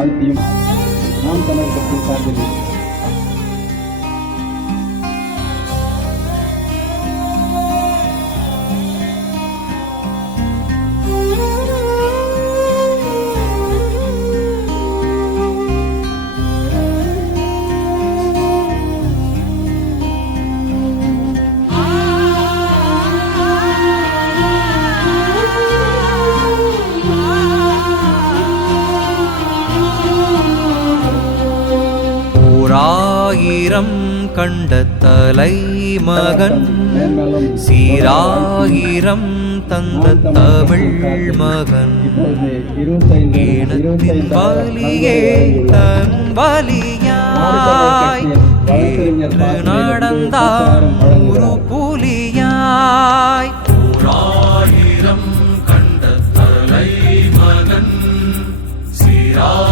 வாழ்த்தியும் நாம் தமிழ் கட்சி சார்பில் ஆயிரம் கண்ட தலைமகன் மேன்மேலும் சீராயிரம் தந்த தமிழ் மகன் இப்பொழுது இருபத்தைந்து ஈனத்தின் பலியே தன் வலியாய் ஏற்று நடந்தார் ஒரு புலியாய். ஓராயிரம் கண்ட தலைமகன் சீராயிரம்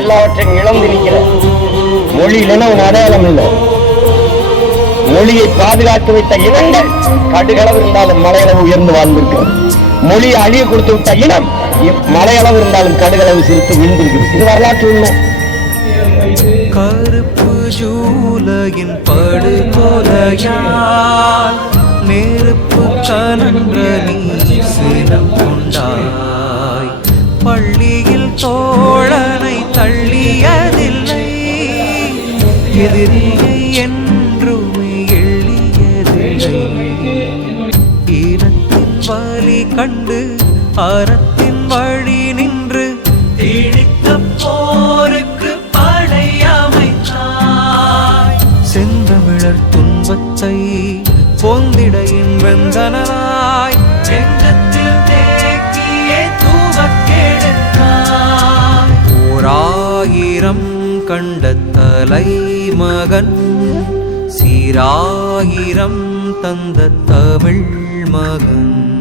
எல்லாவற்றையும் இழந்து நிற்கிற மொழி இல்லைன்னா உன் அடையாளம் இல்லை. மொழியை பாதுகாத்து வைத்த இனங்கள் கடுகளவு இருந்தாலும் மலையளவு உயர்ந்து வாழ்ந்திருக்கிறது மொழியை அழிய கொடுத்து விட்ட இனம் மலையளவு இருந்தாலும் கடுகளவு சிரித்து விழுந்திருக்கிறது. இது வரலாற்று உண்மை. கருப்பு ஜூலையின் படுகொலையால் நெருப்பு கனன்ற நீ சினம் கொண்டாய் எதிரியை என்றுமே எள்ளியதில்லை ஈனத்தின் வலி கண்டு அறத்தின் வழி நின்று திணித்த போருக்கு படையமைத்தாய். செந்தமிழர் துன்பத்தை பொந்திடையின் வெந்தனாய் செங்கத்தில் தேக்கியே தூவக்கெடுத்தாய் ஓராயிரம் கண்ட மகன் சீராயிரம் தந்த தமிழ் மகன்.